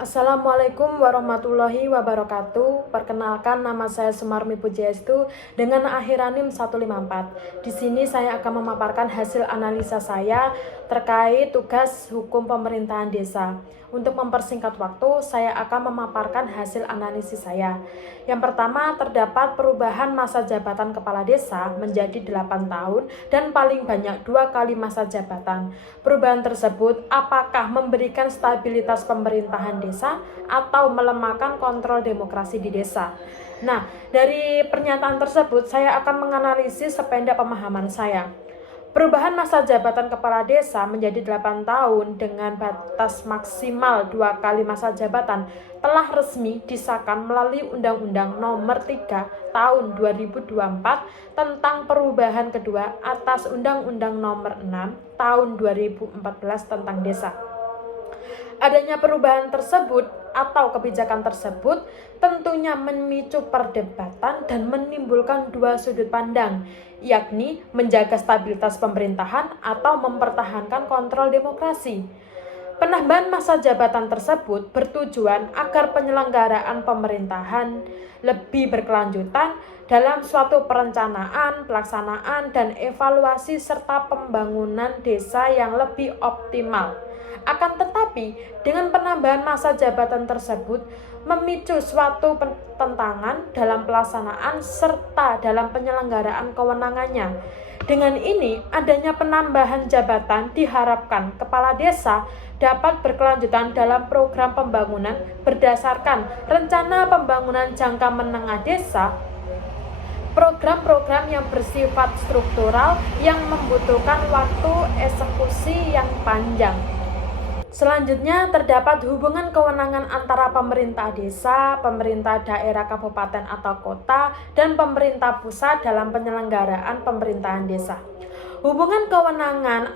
Assalamualaikum warahmatullahi wabarakatuh. Perkenalkan, nama saya Sumarmi Pujiastu dengan akhir NIM 154. Di sini saya akan memaparkan hasil analisa saya terkait tugas hukum pemerintahan desa. Untuk mempersingkat waktu, saya akan memaparkan hasil analisis saya. Yang pertama, terdapat perubahan masa jabatan kepala desa menjadi 8 tahun dan paling banyak 2 kali masa jabatan. Perubahan tersebut apakah memberikan stabilitas pemerintahan desa atau melemahkan kontrol demokrasi di desa? Nah, dari pernyataan tersebut saya akan menganalisis sependek pemahaman saya. Perubahan masa jabatan kepala desa menjadi 8 tahun dengan batas maksimal 2 kali masa jabatan telah resmi disahkan melalui Undang-Undang Nomor 3 Tahun 2024 tentang perubahan kedua atas Undang-Undang Nomor 6 Tahun 2014 tentang desa. Adanya perubahan tersebut atau kebijakan tersebut tentunya memicu perdebatan dan menimbulkan dua sudut pandang, yakni menjaga stabilitas pemerintahan atau mempertahankan kontrol demokrasi. Penambahan masa jabatan tersebut bertujuan agar penyelenggaraan pemerintahan lebih berkelanjutan dalam suatu perencanaan, pelaksanaan, dan evaluasi serta pembangunan desa yang lebih optimal. Akan tetapi, dengan penambahan masa jabatan tersebut memicu suatu pertentangan dalam pelaksanaan serta dalam penyelenggaraan kewenangannya. Dengan ini, adanya penambahan jabatan diharapkan kepala desa dapat berkelanjutan dalam program pembangunan berdasarkan rencana pembangunan jangka menengah desa, program-program yang bersifat struktural yang membutuhkan waktu eksekusi yang panjang. Selanjutnya, terdapat hubungan kewenangan antara pemerintah desa, pemerintah daerah kabupaten atau kota, dan pemerintah pusat dalam penyelenggaraan pemerintahan desa. Hubungan kewenangan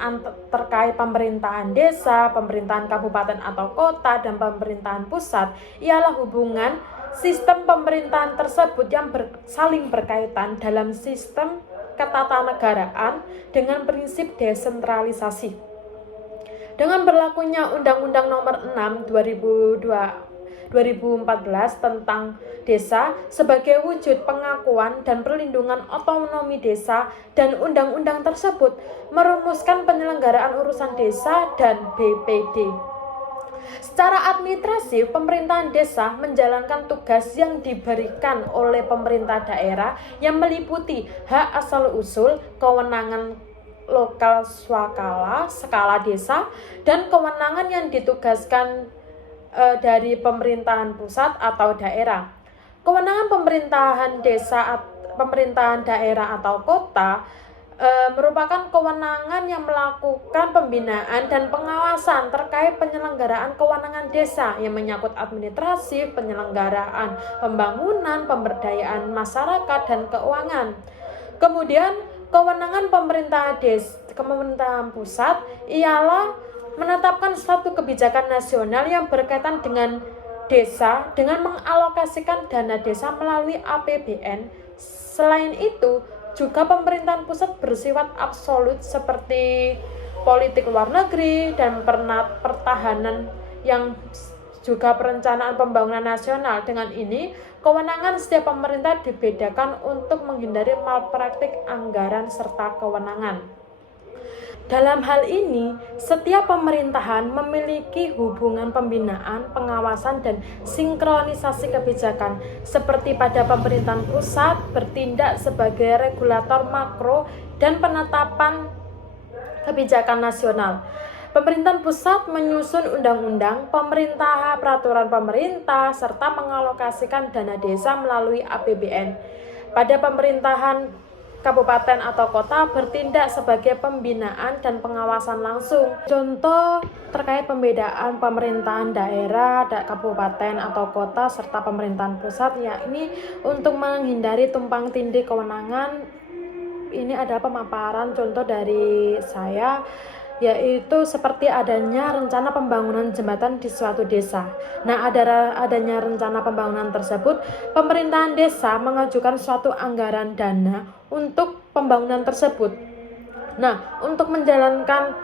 terkait pemerintahan desa, pemerintahan kabupaten atau kota, dan pemerintahan pusat ialah hubungan sistem pemerintahan tersebut yang saling berkaitan dalam sistem ketatanegaraan dengan prinsip desentralisasi. Dengan berlakunya Undang-Undang Nomor 6 2014 tentang desa sebagai wujud pengakuan dan perlindungan otonomi desa, dan undang-undang tersebut merumuskan penyelenggaraan urusan desa dan BPD. Secara administratif, pemerintahan desa menjalankan tugas yang diberikan oleh pemerintah daerah yang meliputi hak asal-usul, kewenangan lokal swakala skala desa, dan kewenangan yang ditugaskan dari pemerintahan pusat atau daerah. Kewenangan pemerintahan desa, pemerintahan daerah atau kota merupakan kewenangan yang melakukan pembinaan dan pengawasan terkait penyelenggaraan kewenangan desa yang menyangkut administrasi, penyelenggaraan pembangunan, pemberdayaan masyarakat, dan keuangan. Kemudian kewenangan pemerintahan pusat ialah menetapkan suatu kebijakan nasional yang berkaitan dengan desa dengan mengalokasikan dana desa melalui APBN. Selain itu, juga pemerintahan pusat bersifat absolut seperti politik luar negeri dan pertahanan yang juga perencanaan pembangunan nasional. Dengan ini, kewenangan setiap pemerintah dibedakan untuk menghindari malpraktik anggaran serta kewenangan. Dalam hal ini, setiap pemerintahan memiliki hubungan pembinaan, pengawasan, dan sinkronisasi kebijakan. Seperti pada pemerintahan pusat bertindak sebagai regulator makro dan penetapan kebijakan nasional. Pemerintahan pusat menyusun undang-undang, pemerintah, peraturan pemerintah, serta mengalokasikan dana desa melalui APBN. Pada pemerintahan kabupaten atau kota bertindak sebagai pembinaan dan pengawasan langsung. Contoh terkait pembedaan pemerintahan daerah, kabupaten atau kota, serta pemerintahan pusat, yakni untuk menghindari tumpang tindih kewenangan. Ini adalah pemaparan contoh dari saya, yaitu seperti adanya rencana pembangunan jembatan di suatu desa. Nah, adanya rencana pembangunan tersebut, pemerintahan desa mengajukan suatu anggaran dana untuk pembangunan tersebut. Nah, untuk menjalankan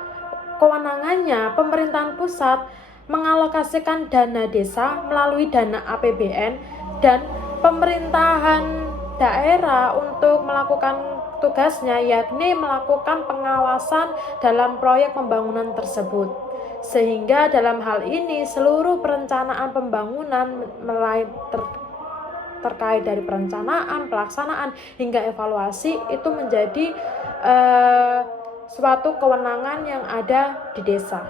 kewenangannya, pemerintahan pusat mengalokasikan dana desa melalui dana APBN dan pemerintahan daerah untuk melakukan tugasnya, yakni melakukan pengawasan dalam proyek pembangunan tersebut. Sehingga dalam hal ini seluruh perencanaan pembangunan mulai terkait dari perencanaan, pelaksanaan hingga evaluasi itu menjadi suatu kewenangan yang ada di desa.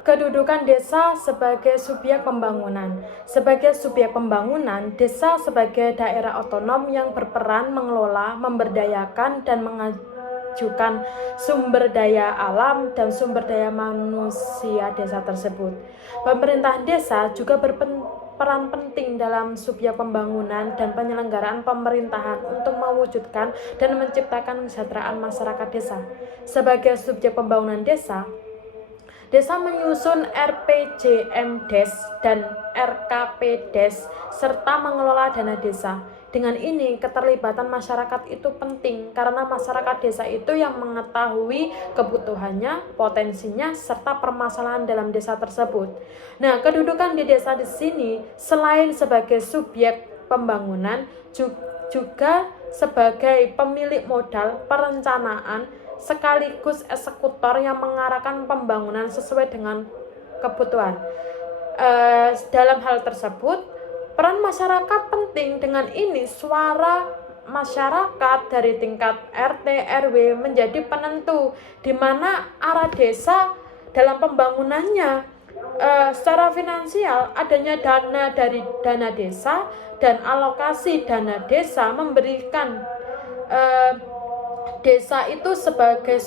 Kedudukan desa sebagai subjek pembangunan. Sebagai subjek pembangunan, desa sebagai daerah otonom yang berperan mengelola, memberdayakan, dan mengajukan sumber daya alam dan sumber daya manusia desa tersebut. Pemerintahan desa juga berperan penting dalam subjek pembangunan dan penyelenggaraan pemerintahan untuk mewujudkan dan menciptakan kesejahteraan masyarakat desa. Sebagai subjek pembangunan desa, desa menyusun RPJMDes dan RKPdes serta mengelola dana desa. Dengan ini, keterlibatan masyarakat itu penting karena masyarakat desa itu yang mengetahui kebutuhannya, potensinya, serta permasalahan dalam desa tersebut. Nah, kedudukan di desa di sini selain sebagai subjek pembangunan juga sebagai pemilik modal, perencanaan, sekaligus eksekutor yang mengarahkan pembangunan sesuai dengan kebutuhan. Dalam hal tersebut, peran masyarakat penting. Dengan ini, suara masyarakat dari tingkat RT RW menjadi penentu di mana arah desa dalam pembangunannya. Secara finansial, adanya dana dari dana desa dan alokasi dana desa memberikan desa itu sebagai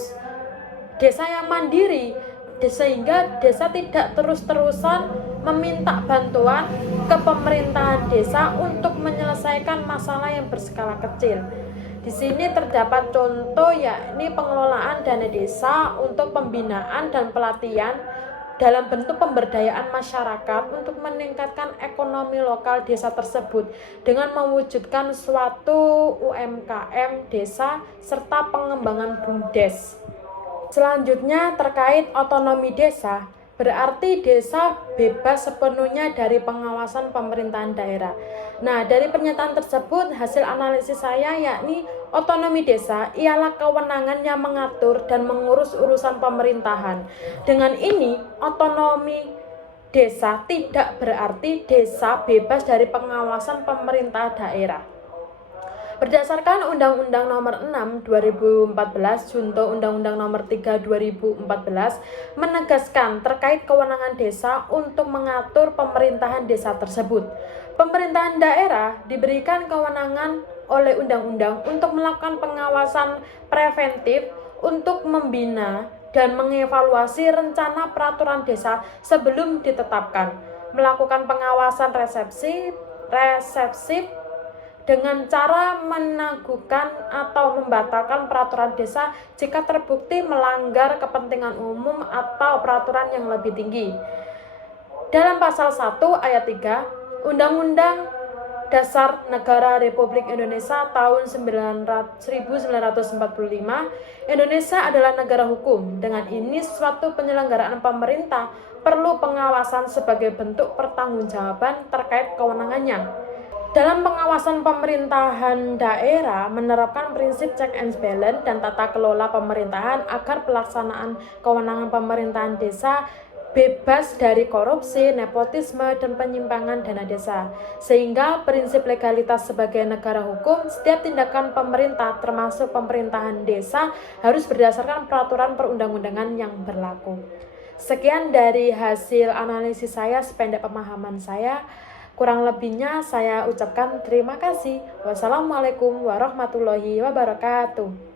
desa yang mandiri, sehingga desa tidak terus-terusan meminta bantuan ke pemerintahan desa untuk menyelesaikan masalah yang berskala kecil. Di sini terdapat contoh, yakni pengelolaan dana desa untuk pembinaan dan pelatihan dalam bentuk pemberdayaan masyarakat untuk meningkatkan ekonomi lokal desa tersebut dengan mewujudkan suatu UMKM desa serta pengembangan BUMDes. Selanjutnya terkait otonomi desa, berarti desa bebas sepenuhnya dari pengawasan pemerintahan daerah. Nah, dari pernyataan tersebut hasil analisis saya yakni otonomi desa ialah kewenangan yang mengatur dan mengurus urusan pemerintahan. Dengan ini, otonomi desa tidak berarti desa bebas dari pengawasan pemerintah daerah. Berdasarkan Undang-Undang Nomor 6 2014 junto Undang-Undang Nomor 3 2014 menegaskan terkait kewenangan desa untuk mengatur pemerintahan desa tersebut. Pemerintahan daerah diberikan kewenangan oleh undang-undang untuk melakukan pengawasan preventif untuk membina dan mengevaluasi rencana peraturan desa sebelum ditetapkan, melakukan pengawasan resepsif dengan cara meneguhkan atau membatalkan peraturan desa jika terbukti melanggar kepentingan umum atau peraturan yang lebih tinggi. Dalam pasal 1 ayat 3 Undang-Undang Dasar Negara Republik Indonesia tahun 1945, Indonesia adalah negara hukum. Dengan ini, suatu penyelenggaraan pemerintah perlu pengawasan sebagai bentuk pertanggungjawaban terkait kewenangannya. Dalam pengawasan pemerintahan daerah menerapkan prinsip check and balance dan tata kelola pemerintahan agar pelaksanaan kewenangan pemerintahan desa bebas dari korupsi, nepotisme, dan penyimpangan dana desa. Sehingga prinsip legalitas sebagai negara hukum, setiap tindakan pemerintah termasuk pemerintahan desa harus berdasarkan peraturan perundang-undangan yang berlaku. Sekian dari hasil analisis saya sependek pemahaman saya. Kurang lebihnya saya ucapkan terima kasih. Wassalamualaikum warahmatullahi wabarakatuh.